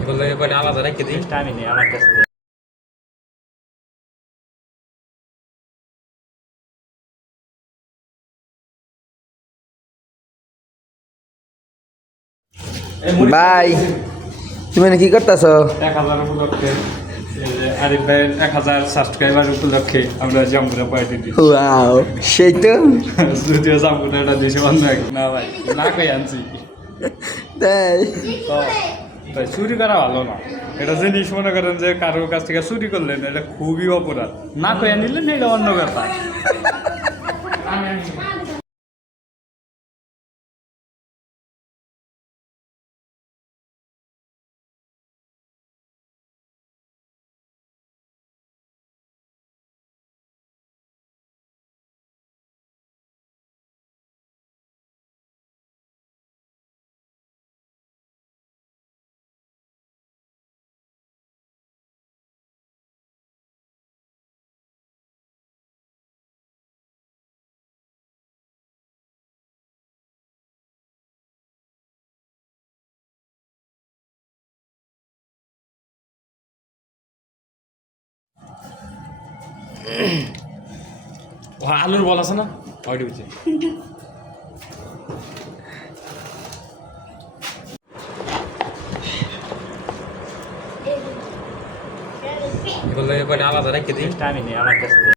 এগুলো এবারে আলাদা রেখে দিই। আমি নেই আমার কাছে। ভাই তুমি কি করতেছ? 1000 উপলক্ষে আরিফ ভাইয়ের 1000 সাবস্ক্রাইবার উপলক্ষে আমরা জাম্বুরা পার্টি দিচ্ছি। ওয়াও সেই তো। যদিও জাম্বুরাটা দিয়েছে অন্য এক না ভাই, না কই আনছি। তাই তো তাই চুরি করা ভালো না, এটা জিনিস মনে করেন যে কারোর কাছ থেকে চুরি করলেন এটা খুবই অপরাধ, না কয়ে নিলেন এটা অন্য ব্যাপার। আলুর বল আছে না ওইটা বুঝছি। এগুলো এবারে আলাদা রেখে দিই। আমি নেই আমার কাছে।